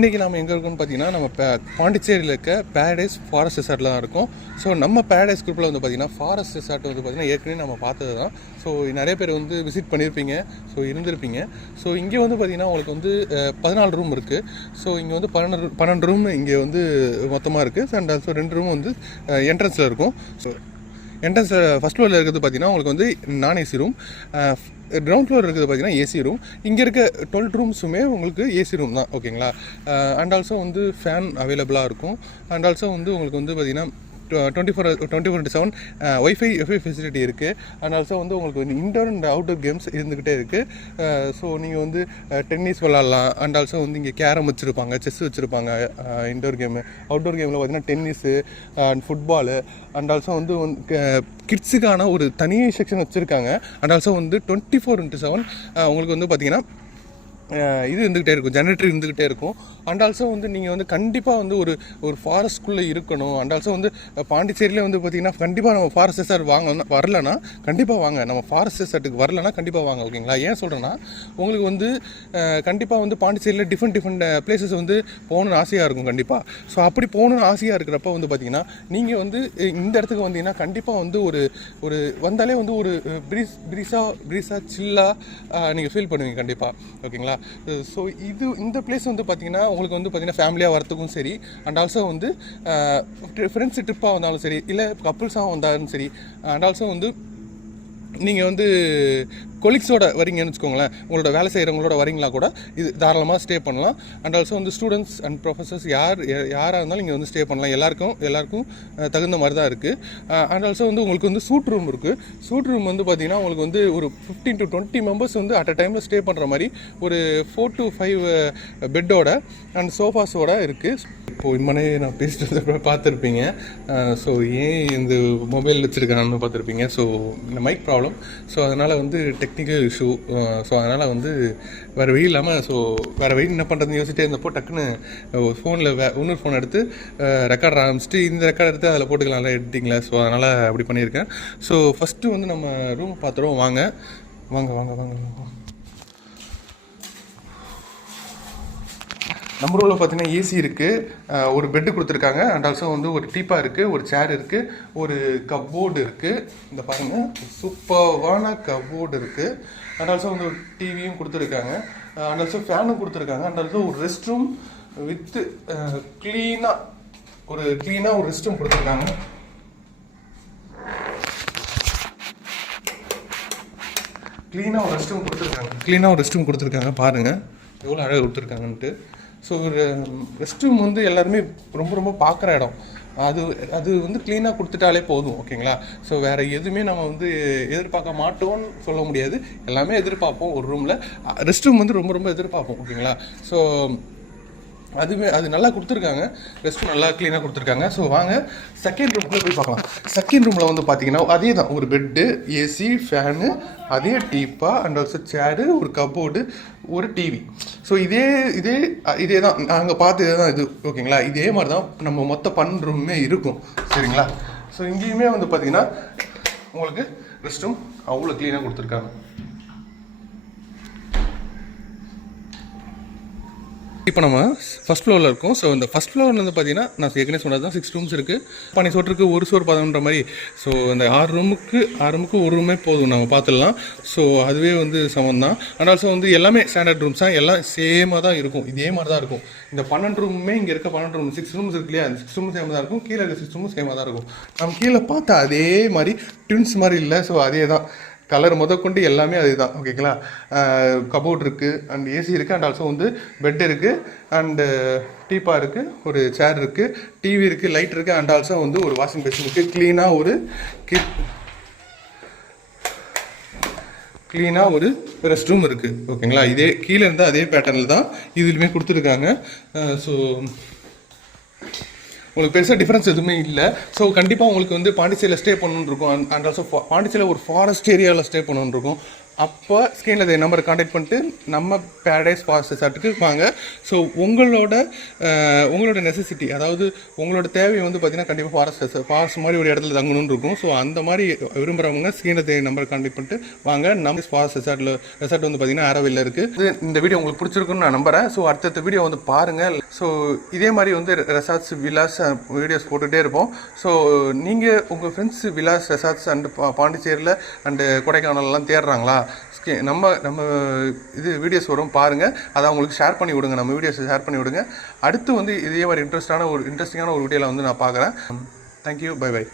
இன்றைக்கி நம்ம எங்கே இருக்கோம்னு பார்த்தீங்கன்னா நம்ம பாண்டிச்சேரியில் இருக்க பேரடைஸ் ஃபாரஸ்ட் ரிசார்ட்டில் தான் இருக்கும். ஸோ நம்ம பேரடைஸ் குரூப்பில் வந்து பார்த்திங்கன்னா ஃபாரஸ்ட் ரிசார்ட் வந்து பார்த்திங்கன்னா ஏற்கனவே நம்ம பார்த்தது தான். ஸோ நிறைய பேர் வந்து விசிட் பண்ணியிருப்பீங்க, ஸோ இருந்திருப்பீங்க. ஸோ இங்கே வந்து பார்த்திங்கன்னா உங்களுக்கு வந்து 14 ரூம் இருக்குது. ஸோ இங்கே வந்து 12 ரூம் இங்கே வந்து மொத்தமாக இருக்குது. அண்ட் ஆல்சோ 2 ரூம் வந்து என்ட்ரன்ஸில் இருக்கும். ஸோ என்ட்ரன்ஸில் ஃபஸ்ட் ஃப்ளோரில் இருக்கிறது பார்த்திங்கன்னா உங்களுக்கு வந்து நான் ஏசி ரூம், கிரவுண்ட் ஃப்ளோர் இருக்குது பார்த்தீங்கன்னா ஏசி ரூம். இங்கே இருக்க 12 ரூம்ஸுமே உங்களுக்கு ஏசி ரூம் தான், ஓகேங்களா. அண்ட் ஆல்சோ வந்து ஃபேன் அவைலபிளாக இருக்கும். அண்ட் ஆல்சோ வந்து உங்களுக்கு வந்து பார்த்திங்கன்னா 24/7 ஒய்ஃபை ஃபெசிலிட்டி இருக்குது. அண்ட் ஆல்சோ வந்து உங்களுக்கு வந்து இன்டோர் அண்ட் அவுட்டோர் கேம்ஸ் இருந்துக்கிட்டே இருக்குது. ஸோ நீங்கள் வந்து டென்னிஸ் விளாட்லாம். அண்ட் ஆல்சோ வந்து இங்கே கேரம் வச்சுருப்பாங்க, செஸ் வச்சுருப்பாங்க. இன்டோர் கேமு, அவுட்டோர் கேமில் பார்த்திங்கன்னா tennis and football. And also வந்து கிட்ஸுக்கான ஒரு தனி செக்ஷன் வச்சுருக்காங்க. அண்ட் ஆல்சோ வந்து 24/7 உங்களுக்கு வந்து பார்த்திங்கன்னா இது இருந்துக்கிட்டே இருக்கும், ஜெனரேட்டர் இருந்துக்கிட்டே இருக்கும். அண்ட் ஆல்சோ வந்து நீங்கள் வந்து கண்டிப்பாக வந்து ஒரு ஃபாரஸ்ட்குள்ளே இருக்கணும். அண்ட் ஆல்சோ வந்து பாண்டிச்சேரியில் வந்து பார்த்திங்கன்னா கண்டிப்பாக நம்ம ஃபாரஸ்ட் ரிசார்ட் வரலன்னா கண்டிப்பாக வாங்க. நம்ம ஃபாரஸ்ட் ரிசார்ட்டுக்கு வரலன்னா கண்டிப்பாக வாங்க, ஓகேங்களா. ஏன் சொல்கிறேன்னா உங்களுக்கு வந்து கண்டிப்பாக வந்து பாண்டிச்சேரியில் டிஃப்ரெண்ட் பிளேசஸ் வந்து போகணுன்னு ஆசையாக இருக்கும் கண்டிப்பாக. ஸோ அப்படி போகணுன்னு ஆசையாக இருக்கிறப்ப வந்து பார்த்திங்கன்னா நீங்கள் வந்து இந்த இடத்துக்கு வந்தீங்கன்னா கண்டிப்பாக வந்து ஒரு வந்தாலே வந்து ஒரு ப்ரீஸாக சில்லாக நீங்கள் ஃபீல் பண்ணுவீங்க கண்டிப்பாக, ஓகேங்களா. ஸோ இந்த பிளேஸ் வந்து பார்த்திங்கன்னா உங்களுக்கு வந்து பார்த்திங்கன்னா ஃபேமிலியாக வரத்துக்கும் சரி, அண்ட் ஆல்சோ வந்து ஃப்ரெண்ட்ஸ் ட்ரிப்பாக வந்தாலும் சரி, இல்லை கப்புள்ஸாக வந்தாலும் சரி, அண்ட் ஆல்சோ வந்து நீங்கள் வந்து கொலீக்ஸோட வரீங்கன்னு வச்சுக்கோங்களேன், உங்களோட வேலை செய்கிறவங்களோட வரீங்களா கூட இது தாராளமாக ஸ்டே பண்ணலாம். அண்ட் ஆல்சோ வந்து ஸ்டூடெண்ட்ஸ் அண்ட் ப்ரொஃபஸர்ஸ் யாராக இருந்தாலும் இங்கே வந்து ஸ்டே பண்ணலாம். எல்லாருக்கும் தகுந்த மாதிரி தான் இருக்குது. அண்ட் ஆல்சோ வந்து உங்களுக்கு வந்து சூட் ரூம் இருக்குது. சூட் ரூம் வந்து பார்த்திங்கன்னா உங்களுக்கு வந்து ஒரு 15 to 20 மெம்பர்ஸ் வந்து அட் அ டைமில் ஸ்டே பண்ணுற மாதிரி ஒரு 4 to 5 பெட்டோட அண்ட் சோஃபாஸோட இருக்குது. இப்போது இம்மனே நான் பேசிட்டு பார்த்துருப்பீங்க. ஸோ ஏன் இந்த மொபைல் வச்சுருக்காங்கன்னு பார்த்துருப்பீங்க. ஸோ இந்த மைக் ப்ராப்ளம். ஸோ அதனால் வந்து டெக்னிக்கல் இஷ்யூ. ஸோ அதனால் வந்து வேறு வழி இல்லாமல் வேறு வழி என்ன பண்ணுறதுன்னு யோசிச்சிட்டே இருந்தப்போ டக்குன்னு ஃபோனில் இன்னொரு ஃபோன் எடுத்து ரெக்கார்ட் ஆரம்பிச்சிட்டு இந்த ரெக்கார்ட் எடுத்து அதில் போட்டுக்கலாம்ல எடிட்டிங்கில். ஸோ அதனால் அப்படி பண்ணியிருக்கேன். ஸோ ஃபஸ்ட்டு வந்து நம்ம ரூம் பார்த்துருவோம். வாங்க. நம்ம ரூமில் பார்த்தீங்கன்னா ஏசி இருக்குது, ஒரு பெட்டு கொடுத்துருக்காங்க. அண்ட் ஆல்சோ வந்து ஒரு டீப்பா இருக்குது, ஒரு சேர் இருக்குது, ஒரு கப்போர்டு இருக்குது. இந்த பாருங்கள், சூப்பர்வான கப்போர்டு இருக்குது. அண்ட் ஆல்சோ வந்து ஒரு டிவியும் கொடுத்துருக்காங்க. அண்ட் ஆல்சோ ஃபேனும் கொடுத்துருக்காங்க. அண்ட் ஆல்சோ ஒரு ரெஸ்ட் ரூம் வித்து க்ளீனாக ஒரு ரெஸ்ட் ரூம் கொடுத்துருக்காங்க. க்ளீனாக ஒரு ரெஸ்ட் ரூம் கொடுத்துருக்காங்க. பாருங்கள் எவ்வளோ அழகாக கொடுத்துருக்காங்கன்ட்டு. ஸோ ஒரு ரெஸ்ட் ரூம் வந்து எல்லாருமே ரொம்ப பார்க்குற இடம். அது வந்து க்ளீனாக கொடுத்துட்டாலே போதும், ஓகேங்களா. ஸோ வேறு எதுவுமே நம்ம வந்து எதிர்பார்க்க மாட்டோம்னு சொல்ல முடியாது. எல்லாமே எதிர்பார்ப்போம். ஒரு ரூமில் ரெஸ்ட் ரூம் வந்து ரொம்ப எதிர்பார்ப்போம், ஓகேங்களா. ஸோ அது நல்லா கொடுத்துருக்காங்க. ரெஸ்ட்டும் நல்லா க்ளீனாக கொடுத்துருக்காங்க. ஸோ வாங்க செகண்ட் ரூம்குள்ளே போய் பார்க்கலாம். செகண்ட் ரூமில் வந்து பார்த்தீங்கன்னா அதே தான், ஒரு பெட்டு, ஏசி, ஃபேனு, அதே டீப்பா, அண்ட் ஆல்சோ சேரு, ஒரு கப்போர்டு, ஒரு டிவி. ஸோ இதே தான் நாங்கள் பார்த்தது தான் இது, ஓகேங்களா. இதே மாதிரி தான் நம்ம மொத்த 12 ரூமுமே இருக்கும், சரிங்களா. ஸோ இங்கேயுமே வந்து பார்த்தீங்கன்னா உங்களுக்கு ரெஸ்ட்டும் அவ்வளோ க்ளீனாக கொடுத்துருக்காங்க. இப்போ நம்ம ஃபஸ்ட் ஃப்ளோரில் இருக்கோம். ஸோ இந்த ஃபஸ்ட் ஃப்ளோரில் வந்து பார்த்தீங்கன்னா நான் ஏற்கனவே சொன்னது தான் 6 ரூம்ஸ் இருக்குது. பண்ணி சொல்கிறதுக்கு ஒரு சோறு பதம்ன்ற மாதிரி. ஸோ அந்த 6 ரூமுக்கு ஒரு ரூமே போதும், நம்ம பார்த்துடலாம். ஸோ அதுவே வந்து சமம் தான். அண்ட் ஆல்சோ வந்து எல்லாமே ஸ்டாண்டர்ட் ரூம்ஸ் தான், எல்லாம் சேமாக தான் இருக்கும். இதே மாதிரி தான் இருக்கும். இந்த 12 ரூமுமே இங்கே இருக்க 12 ரூம் 6 ரூம்ஸ் இருக்கு இல்லையா, அந்த 6 ரூமும் சேமாக தான் இருக்கும். கீழே இருக்க 6 ரூமும் சேமாக தான் இருக்கும். நம்ம கீழே பார்த்தா அதே மாதிரி ட்வின்ஸ் மாதிரி இல்லை. ஸோ அதே தான், கலர் முதற்கொண்டு எல்லாமே அதுதான், ஓகேங்களா. கபோர்ட் இருக்குது, அண்ட் ஏசி இருக்குது, அண்ட் ஆல்சோ வந்து பெட் இருக்குது, அண்டு டீப்பா இருக்குது, ஒரு சேர் இருக்குது, டிவி இருக்குது, லைட் இருக்குது, அண்ட் ஆல்சோ வந்து ஒரு வாஷிங் மிஷின் இருக்குது. க்ளீனாக ஒரு ரெஸ்ட் ரூம் இருக்குது, ஓகேங்களா. இதே கீழே இருந்தால் அதே பேட்டர்னில் தான் இதுலையுமே கொடுத்துருக்காங்க. ஸோ உங்களுக்கு பெருசாக டிஃப்ரென்ஸ் எதுவுமே இல்லை. ஸோ கண்டிப்பாக உங்களுக்கு வந்து பாண்டிச்சேரியில் ஸ்டே பண்ணணுன்னு இருக்கும். அண்ட் ஆல்சோ பாண்டிச்சேரியில் ஒரு ஃபாரஸ்ட் ஏரியாவில் ஸ்டே பண்ணணுன்னு இருக்கும். அப்போ ஸ்க்ரீனில் நம்பரை காண்டாக்ட் பண்ணிட்டு நம்ம பேரடைஸ் ஃபாரஸ்ட் ரெசார்ட்டுக்கு வாங்க. ஸோ உங்களோட நெசசிட்டி, அதாவது உங்களோட தேவை வந்து பார்த்தீங்கன்னா கண்டிப்பாக ஃபாரஸ்ட் மாதிரி ஒரு இடத்துல தங்கணும்னு இருக்கும். ஸோ அந்த மாதிரி விரும்புகிறவங்க ஸ்க்ரீனில் நம்பரை காண்டாக்ட் பண்ணிட்டு வாங்க. நம்ம ஃபாரஸ்ட் ரெசார்ட் வந்து பார்த்தீங்கன்னா அரவில்ல இருக்குது. இந்த வீடியோ உங்களுக்கு பிடிச்சிருக்குன்னு நான் நம்புகிறேன். ஸோ அடுத்த வீடியோ வந்து பாருங்கள். ஸோ இதே மாதிரி வந்து ரெசார்ட்ஸ் வில்லாஸ் வீடியோஸ் போட்டுகிட்டே இருப்போம். ஸோ நீங்கள் உங்கள் ஃப்ரெண்ட்ஸ் வில்லாஸ் ரெசார்ட்ஸ் அண்டு பாண்டிச்சேரியில் அண்டு கொடைக்கானல்லாம் தேடுறாங்களா? நம்ம இது வீடியோஸ் வரும் பாருங்கள். அதை அவங்களுக்கு ஷேர் பண்ணி விடுங்க. நம்ம வீடியோஸை ஷேர் பண்ணி விடுங்க. அடுத்து வந்து இதே மாதிரி இன்ட்ரெஸ்டிங்கான ஒரு வீடியோவில் வந்து நான் பார்க்குறேன். தேங்க்யூ. Bye by.